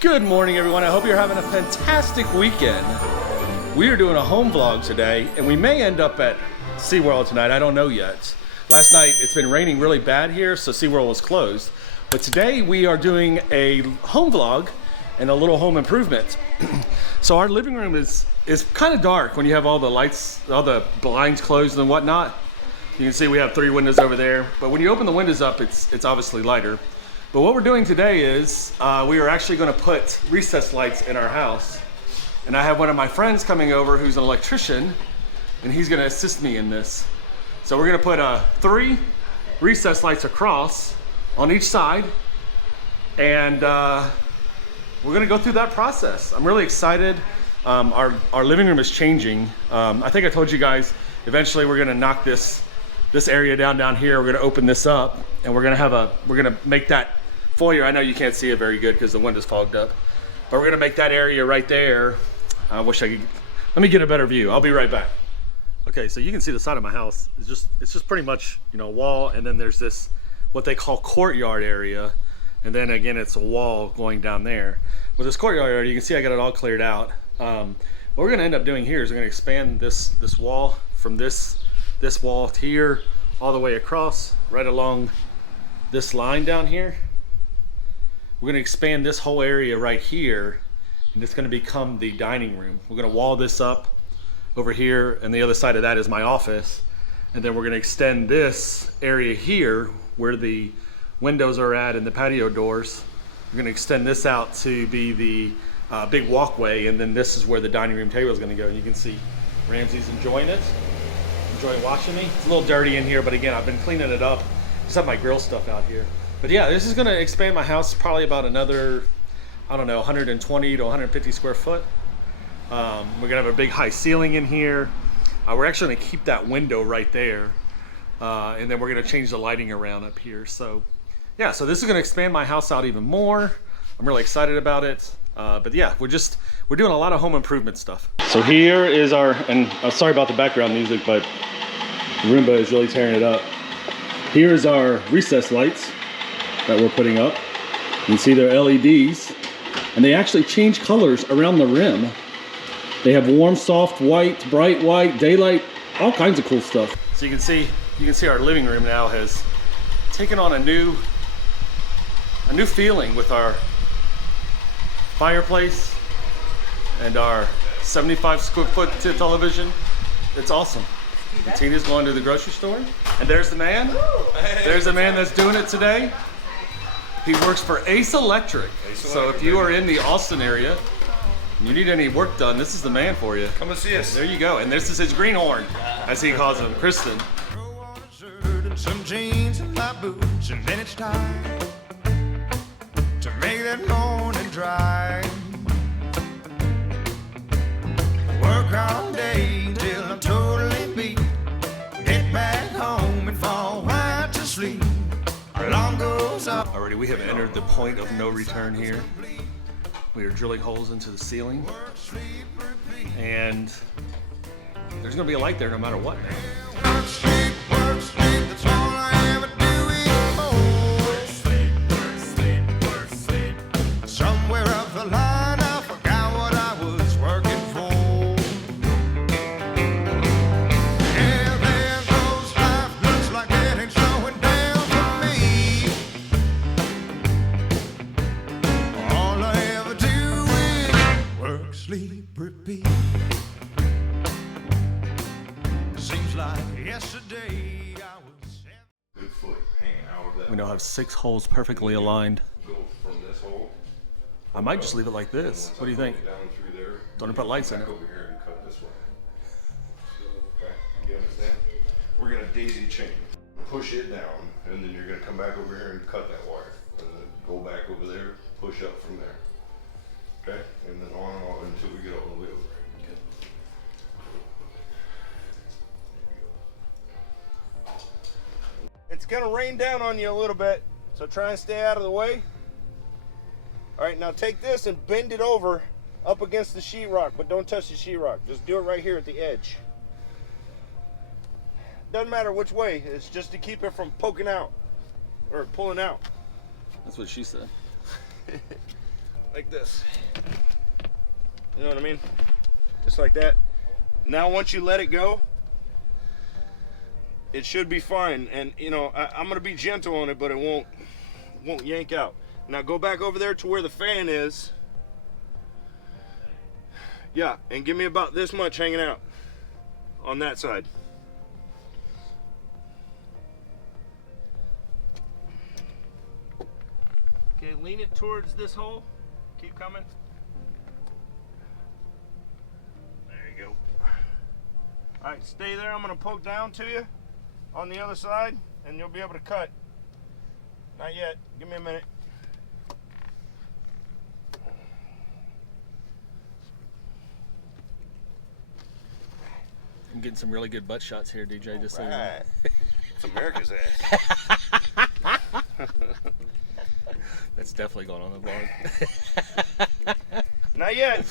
Good morning, everyone. I hope you're having a fantastic weekend. We are doing a home vlog today, and we may end up at SeaWorld tonight. I don't know yet. Last night, it's been raining really bad here, so SeaWorld was closed. But today, we are doing a home vlog and a little home improvement. So our living room is kind of dark when you have all the lights, all the blinds closed and whatnot. You can see we have 3 windows over there, but when you open the windows up, it's obviously lighter. But what we're doing today is we are actually going to put recessed lights in our house. And I have one of my friends coming over who's an electrician, and he's going to assist me in this. So we're going to put 3 recessed lights across on each side, and we're going to go through that process. I'm really excited. Our living room is changing. I think I told you guys eventually we're going to knock this area down here. We're going to open this up, and we're going to make that foyer. I know you can't see it very good because the window's fogged up, but we're going to make that area right there. I wish I could. Let me get a better view. I'll be right back. Okay, so you can see the side of my house. It's just pretty much, you know, a wall, and then there's this what they call courtyard area, and then again it's a wall going down there. With this courtyard area, you can see I got it all cleared out. What we're going to end up doing here is we're going to expand this wall from this wall to here all the way across right along this line down here. We're going to expand this whole area right here, and it's going to become the dining room. We're going to wall this up over here, and the other side of that is my office. And then we're going to extend this area here where the windows are at and the patio doors. We're going to extend this out to be the big walkway, and then this is where the dining room table is going to go. And you can see Ramsey's enjoying it, enjoying watching me. It's a little dirty in here, but again, I've been cleaning it up. Just have my grill stuff out here. But yeah, this is going to expand my house probably about another, I don't know, 120 to 150 square foot. We're going to have a big high ceiling in here. We're actually going to keep that window right there. And then we're going to change the lighting around up here. So yeah, so this is going to expand my house out even more. I'm really excited about it. But yeah, we're doing a lot of home improvement stuff. So here is our, and I'm sorry about the background music, but Roomba is really tearing it up. Here is our recessed lights that we're putting up. You can see they're LEDs, and they actually change colors around the rim. They have warm, soft white, bright white, daylight, all kinds of cool stuff. So you can see our living room now has taken on a new feeling with our fireplace and our 75 square foot television. It's awesome. And Tina's going to the grocery store, and there's the man. There's the man that's doing it today. He works for Ace Electric. So if you are in the Austin area and you need any work done, this is the man for you. Come and see us. There you go. And this is his greenhorn, as he calls him, Kristen. Some jeans and my boots, and then it's time to make that morning drive. Work all day till I'm totally beat. Get back home and fall right to sleep. Alarm goes up. Alrighty, we have entered the point of no return here. We are drilling holes into the ceiling, and there's gonna be a light there no matter what now. Work, sleep, that's all I ever do anymore. Work, sleep. Somewhere up the line, I forgot what I was working for. Yeah, there goes life, looks like it ain't slowing down for me. All I ever do is work, sleep, repeat. Seems like yesterday I was. Good foot hanging out of that. We now have 6 holes perfectly aligned. Go from this hole. I might just leave it like this. What do you think? Down through there. Don't put lights in it. Back over here and cut this way. Okay, you understand? We're gonna daisy chain. Push it down, and then you're gonna come back over here and cut that wire, and then go back over there, push up from there. Okay, and then on and on until we get all the way over. It's gonna rain down on you a little bit, so try and stay out of the way. All right, now take this and bend it over up against the sheetrock, but don't touch the sheetrock. Just do it right here at the edge. Doesn't matter which way, it's just to keep it from poking out or pulling out. That's what she said. like this. You know what I mean? Just like that. Now once you let it go, it should be fine. And you know, I'm gonna be gentle on it, but it won't yank out. Now go back over there to where the fan is. Yeah, and give me about this much hanging out on that side. Okay, lean it towards this hole. Keep coming. There you go. All right, stay there. I'm gonna poke down to you on the other side, and you'll be able to cut. Not yet. Give me a minute. I'm getting some really good butt shots here, DJ. Just so you know. Right. It's America's ass. That's definitely going on the vlog. Not yet.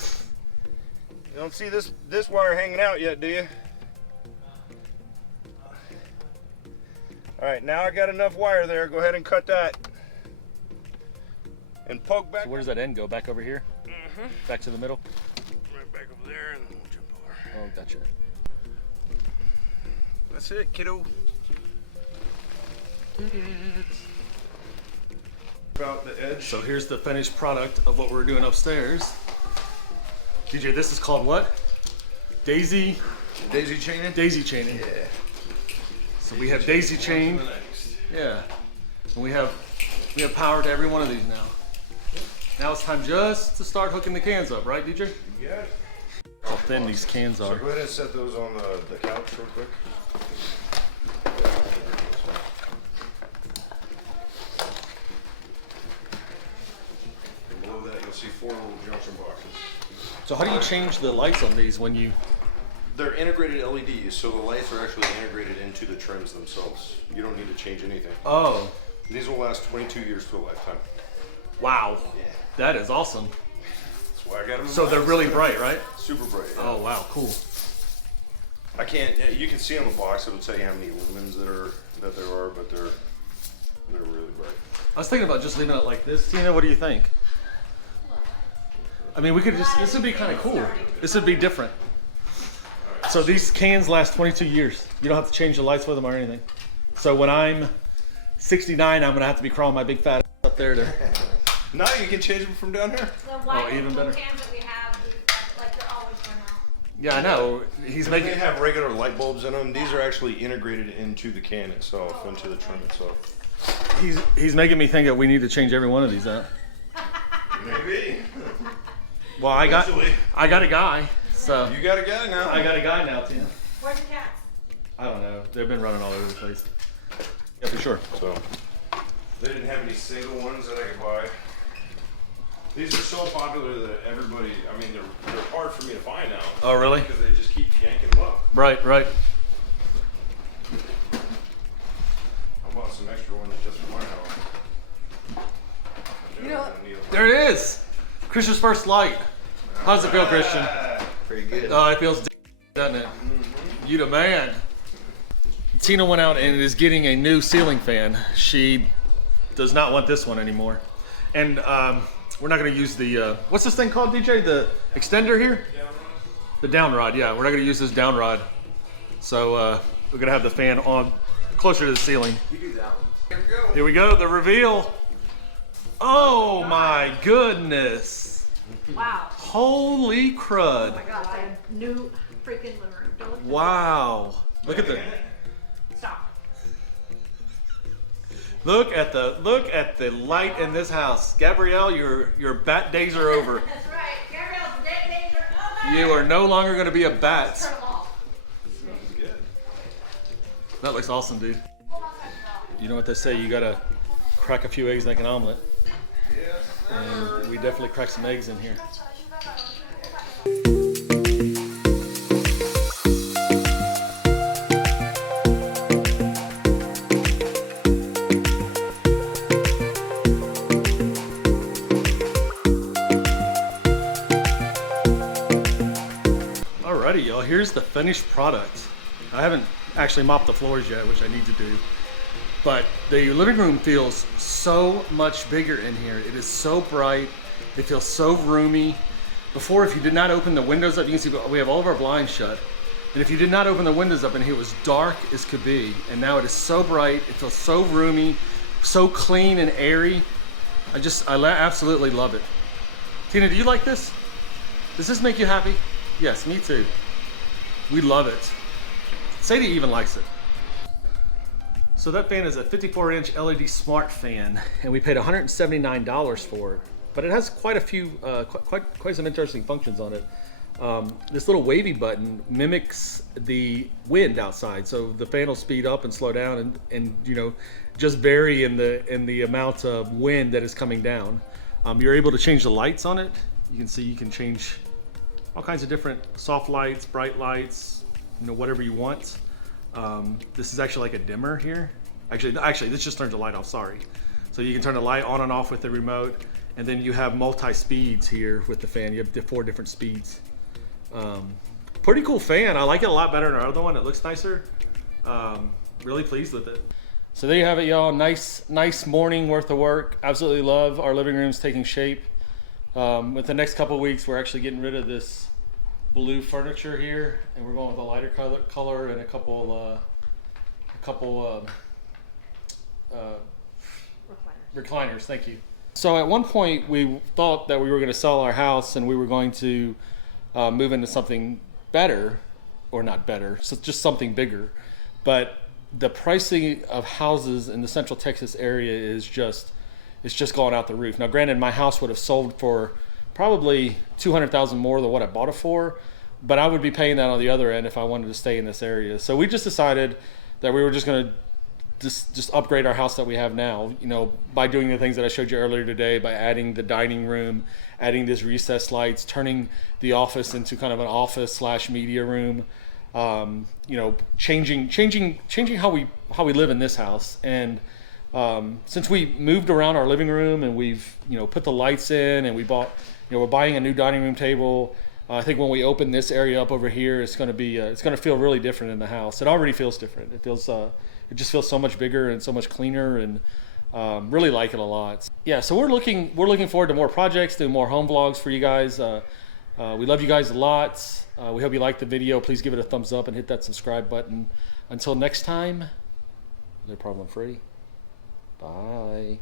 You don't see this wire hanging out yet, do you? All right, now I got enough wire there. Go ahead and cut that. And poke back. So where does that end go? Back over here? Mm-hmm. Back to the middle? Right back over there, and we'll jump over. Oh, gotcha. That's it, kiddo. About the edge. So here's the finished product of what we're doing upstairs. DJ, this is called what? Daisy chaining? Daisy chaining. Yeah. So we have daisy chained. Yeah. And we have power to every one of these now. Now it's time just to start hooking the cans up, right, DJ? Yeah. How thin these cans So are. go ahead and set those on the couch real quick. And below that you'll see 4 little junction boxes. So how do you change the lights on these when you... They're integrated LEDs, so the lights are actually integrated into the trims themselves. You don't need to change anything. Oh, These will last 22 years to a lifetime. wow. Yeah. That is awesome. That's why I got them. So they're really bright, right? Super bright. Yeah. Oh, wow, cool. I can't. Yeah, you can see on the box. It'll tell you how many lumens that there are, but they're really bright. I was thinking about just leaving it like this. Tina, what do you think? I mean, we could just, this would be kind of cool. This would be different. So these cans last 22 years. You don't have to change the lights with them or anything. So when I'm 69, I'm gonna have to be crawling my big fat ass up there to... Now you can change them from down here. The white even better. cans that we have, like they're always run out. Yeah, I know. He's They making... have regular light bulbs in them. These are actually integrated into the can itself, into the trim itself. He's making me think that we need to change every one of these out. Maybe. Well, I got Eventually. a guy, so... You got a guy now. I got a guy now, Tina. Where's the cats? I don't know. They've been running all over the place. Yeah, for sure. So they didn't have any single ones that I could buy. These are so popular that everybody. I mean, they're hard for me to find now. Oh, really? Because they just keep yanking them up. Right, right. I bought some extra ones just for my house. You know what? There it is. Christian's first light. How does it feel, Christian? Pretty good. Oh, it feels doesn't it? You the man. Tina went out and is getting a new ceiling fan. She does not want this one anymore. And we're not going to use the, what's this thing called, DJ? The extender here? The down rod, yeah. We're not going to use this down rod. So we're going to have the fan on closer to the ceiling. You do that one. Here we go, the reveal. Oh my goodness. Wow. Holy crud. Oh my god, it's a new freaking living room. Don't look at Wow. Look at the this. Stop. look at the light in this house. Gabrielle, your bat days are over. That's right. Gabrielle's dead days are over. You are no longer going to be a bat. Turn them off. Smells good. That looks awesome, dude. You know what they say, you got to crack a few eggs and make an omelet. Yes. And we definitely cracked some eggs in here. Alrighty, y'all, here's the finished product. I haven't actually mopped the floors yet, which I need to do. But the living room feels so much bigger in here. It is so bright. It feels so roomy. Before, if you did not open the windows up, you can see we have all of our blinds shut. And if you did not open the windows up in here, it was dark as could be. And now it is so bright, it feels so roomy, so clean and airy. I absolutely love it. Tina, do you like this? Does this make you happy? Yes, me too. We love it. Sadie even likes it. So that fan is a 54-inch LED smart fan, and we paid $179 for it. But it has quite a few, quite some interesting functions on it. This little wavy button mimics the wind outside, so the fan will speed up and slow down, and you know, just vary in the amount of wind that is coming down. You're able to change the lights on it. You can see you can change all kinds of different soft lights, bright lights, you know, whatever you want. This is actually like a dimmer here. Actually, this just turns the light off. Sorry. So you can turn the light on and off with the remote. And then you have multi-speeds here with the fan. You have the 4 different speeds. Pretty cool fan. I like it a lot better than our other one. It looks nicer. Really pleased with it. So there you have it, y'all. Nice morning worth of work. Absolutely love our living room's taking shape. With the next couple of weeks, we're actually getting rid of this blue furniture here, and we're going with a lighter color and a couple recliners. Thank you. So at one point we thought that we were going to sell our house and we were going to move into something better, or not better, so just something bigger. But the pricing of houses in the Central Texas area is just going out the roof. Now, granted, my house would have sold for probably $200,000 more than what I bought it for, but I would be paying that on the other end if I wanted to stay in this area. So we just decided that we were just going to just upgrade our house that we have now, you know, by doing the things that I showed you earlier today, by adding the dining room, adding these recessed lights, turning the office into kind of an office / media room, you know, changing how we live in this house. And since we moved around our living room and we've, you know, put the lights in, and we bought, you know, we're buying a new dining room table. I think when we open this area up over here, it's going to be it's going to feel really different in the house. It already feels different. It feels it just feels so much bigger and so much cleaner, and really like it a lot. Yeah, so we're looking forward to more projects, doing more home vlogs for you guys. We love you guys a lot. We hope you liked the video. Please give it a thumbs up and hit that subscribe button. Until next time, live problem free. Bye.